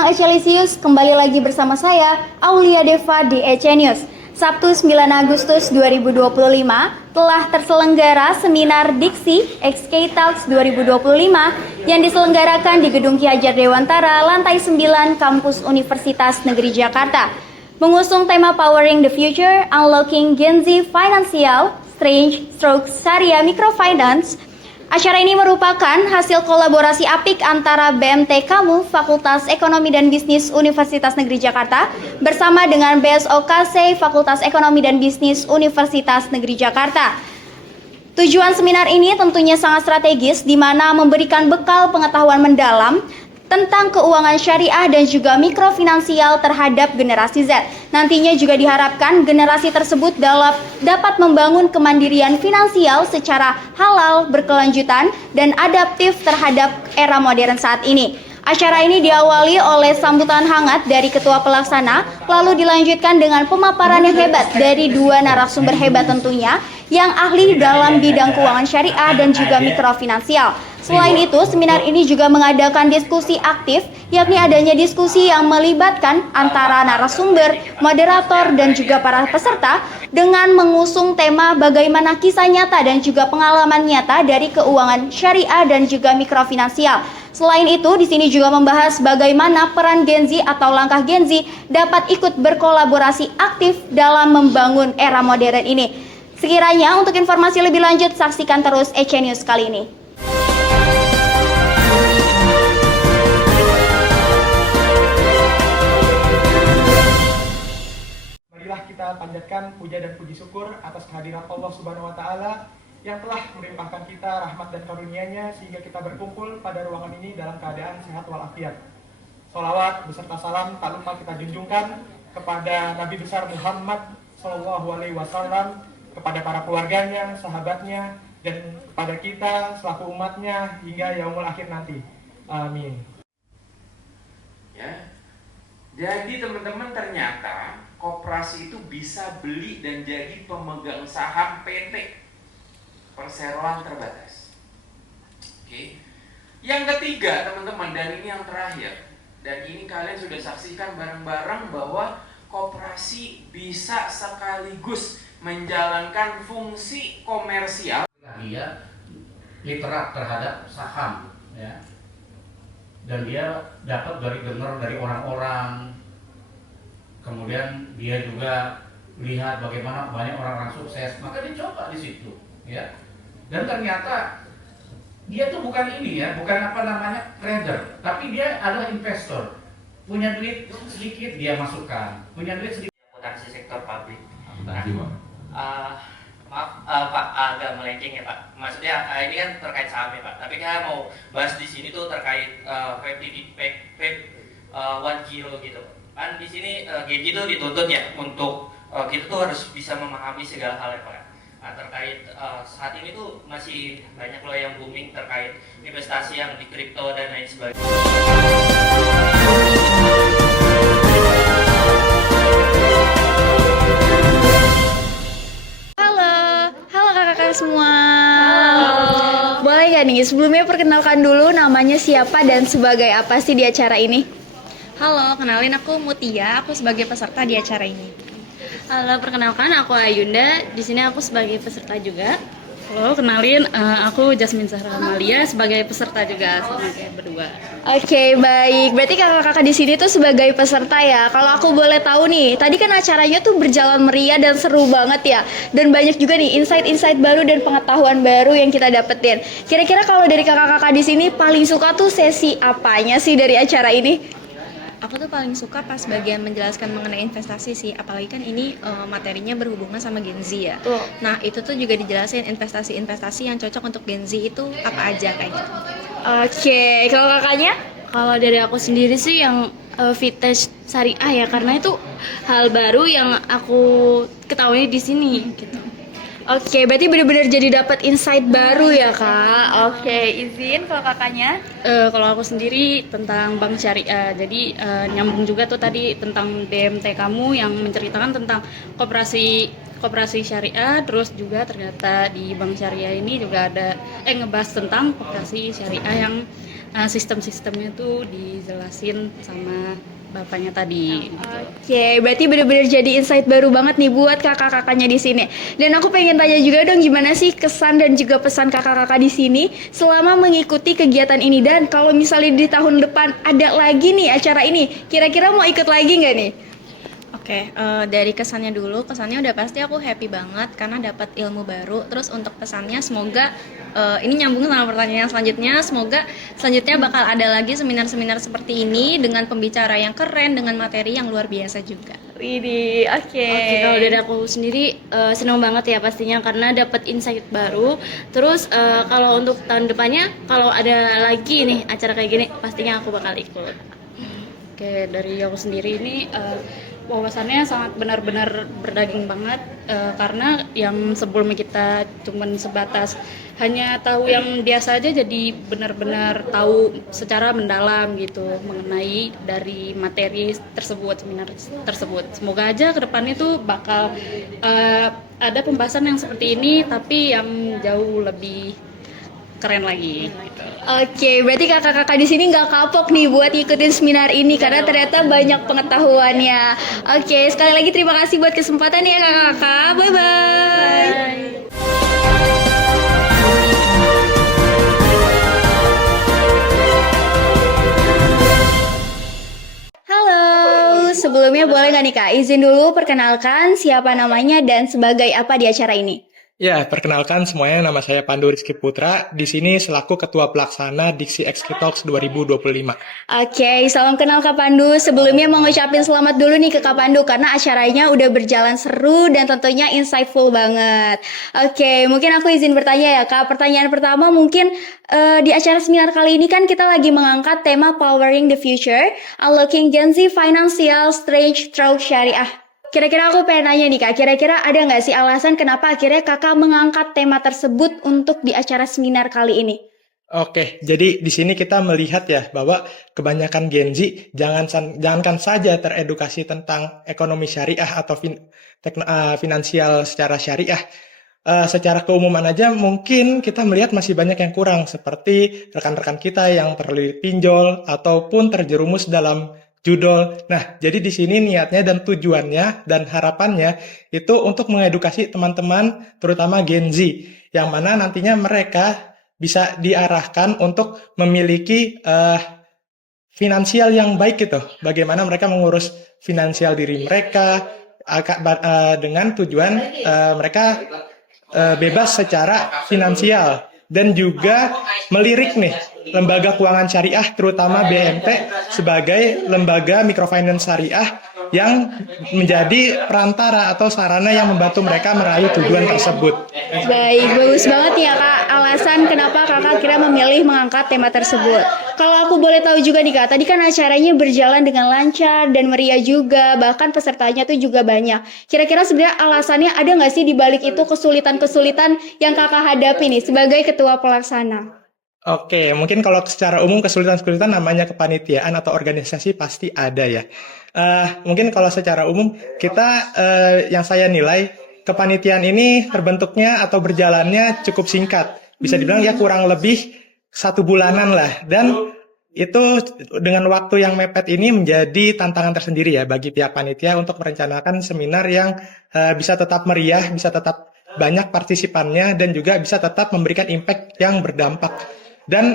Siang Echelisius, kembali lagi bersama saya, Aulia Deva di Echenius. Sabtu 9 Agustus 2025 telah terselenggara seminar Diksi XK Talks 2025 yang diselenggarakan di Gedung Ki Hajar Dewantara, lantai 9, Kampus Universitas Negeri Jakarta. Mengusung tema Powering the Future, Unlocking Gen Z Financial, Strange Strokes Syariah Microfinance. Acara ini merupakan hasil kolaborasi apik antara BMT Kamu, Fakultas Ekonomi dan Bisnis Universitas Negeri Jakarta, bersama dengan BSOKC, Fakultas Ekonomi dan Bisnis Universitas Negeri Jakarta. Tujuan seminar ini tentunya sangat strategis, di mana memberikan bekal pengetahuan mendalam tentang keuangan syariah dan juga mikrofinansial terhadap generasi Z. Nantinya juga diharapkan generasi tersebut dapat membangun kemandirian finansial secara halal, berkelanjutan, dan adaptif terhadap era modern saat ini. Acara ini diawali oleh sambutan hangat dari Ketua Pelaksana, lalu dilanjutkan dengan pemaparan yang hebat dari dua narasumber hebat tentunya, yang ahli dalam bidang keuangan syariah dan juga mikrofinansial. Selain itu, seminar ini juga mengadakan diskusi aktif, yakni adanya diskusi yang melibatkan antara narasumber, moderator, dan juga para peserta dengan mengusung tema bagaimana kisah nyata dan juga pengalaman nyata dari keuangan syariah dan juga mikrofinansial. Selain itu, di sini juga membahas bagaimana peran Gen Z atau langkah Gen Z dapat ikut berkolaborasi aktif dalam membangun era modern ini. Sekiranya untuk informasi lebih lanjut, saksikan terus Echenius kali ini. Marilah kita panjatkan puja dan puji syukur atas kehadiran Allah Subhanahu wa Ta'ala yang telah melimpahkan kita rahmat dan karunia-Nya sehingga kita berkumpul pada ruangan ini dalam keadaan sehat walafiat. Sholawat beserta salam tak lupa kita junjungkan kepada Nabi besar Muhammad SAW, kepada para keluarganya, sahabatnya, dan kepada kita selaku umatnya hingga yaumul akhir nanti. Amin. Ya. Jadi teman-teman, ternyata koperasi itu bisa beli dan jadi pemegang saham PT, perseroan terbatas. Oke. Yang ketiga teman-teman, dan ini yang terakhir, dan ini kalian sudah saksikan bareng-bareng bahwa koperasi bisa sekaligus menjalankan fungsi komersial. Dia literat terhadap saham, ya, dan dia dapat dengar dari orang-orang. Kemudian dia juga lihat bagaimana banyak orang-orang sukses, maka dia coba di situ, ya. Dan ternyata dia tuh bukan ini, ya, bukan trader, tapi dia adalah investor. Punya duit sedikit dia masukkan, punya duit sedikit. Akuntansi sektor publik. Maaf Pak, agak melenceng ya Pak. Maksudnya ini kan terkait saham ya Pak. Tapi kita mau bahas di sini tuh terkait Web 1 Kilo gitu. Kan di sini Gen Z tuh dituntut ya untuk kita tuh harus bisa memahami segala hal ya Pak. Nah, terkait saat ini tuh masih banyak loh yang booming terkait investasi yang di kripto dan lain sebagainya. Semua. Halo. Boleh gak nih sebelumnya perkenalkan dulu namanya siapa dan sebagai apa sih di acara ini? Halo, kenalin aku Mutia, aku sebagai peserta di acara ini. Halo, perkenalkan aku Ayunda, di sini aku sebagai peserta juga. Halo, kenalin aku Jasmine Zahra Amalia sebagai peserta juga sama kayak berdua. Oke, baik. Berarti kakak-kakak di sini tuh sebagai peserta ya. Kalau aku boleh tahu nih, tadi kan acaranya tuh berjalan meriah dan seru banget ya. Dan banyak juga nih insight-insight baru dan pengetahuan baru yang kita dapetin. Kira-kira kalau dari kakak-kakak di sini paling suka tuh sesi apanya sih dari acara ini? Aku tuh paling suka pas bagian menjelaskan mengenai investasi sih, apalagi kan ini materinya berhubungan sama Gen Z ya. Nah, itu tuh juga dijelasin investasi-investasi yang cocok untuk Gen Z itu apa aja kayak gitu. Oke, kalau kakaknya? Kalau dari aku sendiri sih yang vintage syariah ya, karena itu hal baru yang aku ketahui di sini gitu. Oke, berarti benar-benar jadi dapat insight baru ya kak. Oke, izin kalau kakaknya. Kalau aku sendiri tentang bank syariah, jadi nyambung juga tuh tadi tentang DMT kamu yang menceritakan tentang koperasi syariah, terus juga ternyata di bank syariah ini juga ada ngebahas tentang koperasi syariah yang sistem-sistemnya tuh dijelasin sama bapaknya tadi. Gitu. Oke, berarti bener-bener jadi insight baru banget nih buat kakak-kakaknya di sini. Dan aku pengen tanya juga dong, gimana sih kesan dan juga pesan kakak-kakak di sini selama mengikuti kegiatan ini? Dan kalau misalnya di tahun depan ada lagi nih acara ini, kira-kira mau ikut lagi nggak nih? Oke, dari kesannya dulu, kesannya udah pasti aku happy banget karena dapat ilmu baru. Terus untuk pesannya semoga ini nyambung sama pertanyaan selanjutnya. Semoga selanjutnya bakal ada lagi seminar-seminar seperti ini dengan pembicara yang keren, dengan materi yang luar biasa juga. Widih, oke. Oke, kalau dari aku sendiri senang banget ya pastinya karena dapat insight baru. Terus kalau untuk tahun depannya kalau ada lagi nih acara kayak gini pastinya aku bakal ikut. Oke, dari aku sendiri ini wawasannya sangat benar-benar berdaging banget karena yang sebelumnya kita cuman sebatas hanya tahu yang biasa aja jadi benar-benar tahu secara mendalam gitu mengenai dari materi tersebut, seminar tersebut. Semoga aja ke depannya tuh bakal ada pembahasan yang seperti ini tapi yang jauh lebih keren lagi gitu. Oke, berarti kakak-kakak di sini nggak kapok nih buat ikutin seminar ini karena ternyata banyak pengetahuannya. Oke, sekali lagi terima kasih buat kesempatan ya kakak-kakak. Bye bye. Halo, sebelumnya boleh nggak nih kak izin dulu perkenalkan siapa namanya dan sebagai apa di acara ini? Ya, perkenalkan semuanya, nama saya Pandu Rizky Putra. Di sini selaku Ketua Pelaksana Diksi XK Talks 2025. Oke, salam kenal Kak Pandu. Sebelumnya mau ngucapin selamat dulu nih ke Kak Pandu karena acaranya udah berjalan seru dan tentunya insightful banget. Oke, mungkin aku izin bertanya ya Kak. Pertanyaan pertama mungkin di acara seminar kali ini kan kita lagi mengangkat tema Powering the Future, Unlocking Gen Z Financial Stretch Through Syariah. Kira-kira aku pengen nanya nih Kak, kira-kira ada nggak sih alasan kenapa akhirnya Kakak mengangkat tema tersebut untuk di acara seminar kali ini? Oke, jadi di sini kita melihat ya bahwa kebanyakan Gen Z jangankan saja teredukasi tentang ekonomi syariah atau finansial secara syariah. Secara keumuman aja mungkin kita melihat masih banyak yang kurang seperti rekan-rekan kita yang terlilit pinjol ataupun terjerumus dalam judul. Nah, jadi di sini niatnya dan tujuannya dan harapannya itu untuk mengedukasi teman-teman terutama Gen Z yang mana nantinya mereka bisa diarahkan untuk memiliki finansial yang baik gitu. Bagaimana mereka mengurus finansial diri mereka dengan tujuan mereka bebas secara finansial dan juga melirik nih lembaga keuangan syariah terutama BMT sebagai lembaga microfinance syariah yang menjadi perantara atau sarana yang membantu mereka meraih tujuan tersebut. Baik, bagus banget ya Kak alasan kenapa Kakak kira memilih mengangkat tema tersebut. Kalau aku boleh tahu juga nih Kak, tadi kan acaranya berjalan dengan lancar dan meriah juga, bahkan pesertanya tuh juga banyak. Kira-kira sebenarnya alasannya ada nggak sih di balik itu kesulitan-kesulitan yang Kakak hadapi nih sebagai ketua pelaksana? Oke, mungkin kalau secara umum kesulitan-kesulitan namanya kepanitiaan atau organisasi pasti ada ya. Mungkin kalau secara umum kita yang saya nilai kepanitiaan ini terbentuknya atau berjalannya cukup singkat. Bisa dibilang ya kurang lebih 1 bulanan lah. Dan itu dengan waktu yang mepet ini menjadi tantangan tersendiri ya bagi pihak panitia untuk merencanakan seminar yang bisa tetap meriah, bisa tetap banyak partisipannya dan juga bisa tetap memberikan impact yang berdampak. Dan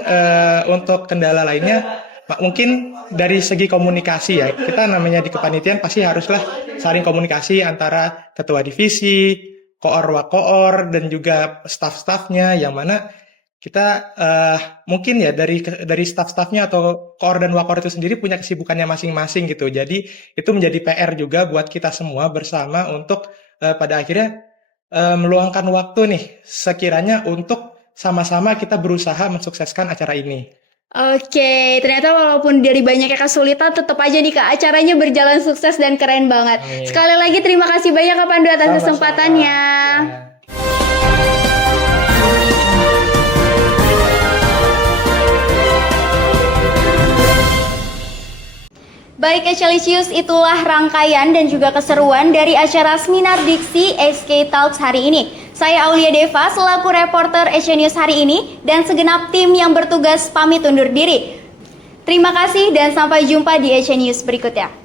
untuk kendala lainnya mungkin dari segi komunikasi ya, kita namanya di kepanitiaan pasti haruslah saling komunikasi antara ketua divisi, koor dan juga staff-staffnya yang mana kita mungkin ya dari staff-staffnya atau koor dan wakor itu sendiri punya kesibukannya masing-masing gitu. Jadi itu menjadi PR juga buat kita semua bersama untuk pada akhirnya meluangkan waktu nih sekiranya untuk sama-sama kita berusaha mensukseskan acara ini. Oke, ternyata walaupun dari banyaknya kesulitan tetap aja nih Kak acaranya berjalan sukses dan keren banget. Amin. Sekali lagi terima kasih banyak Kak Pandu atas kesempatannya. Baik Echelicious, itulah rangkaian dan juga keseruan dari acara seminar Diksi XK Talks hari ini. Saya Aulia Deva selaku reporter Ece News hari ini dan segenap tim yang bertugas pamit undur diri. Terima kasih dan sampai jumpa di Ece News berikutnya.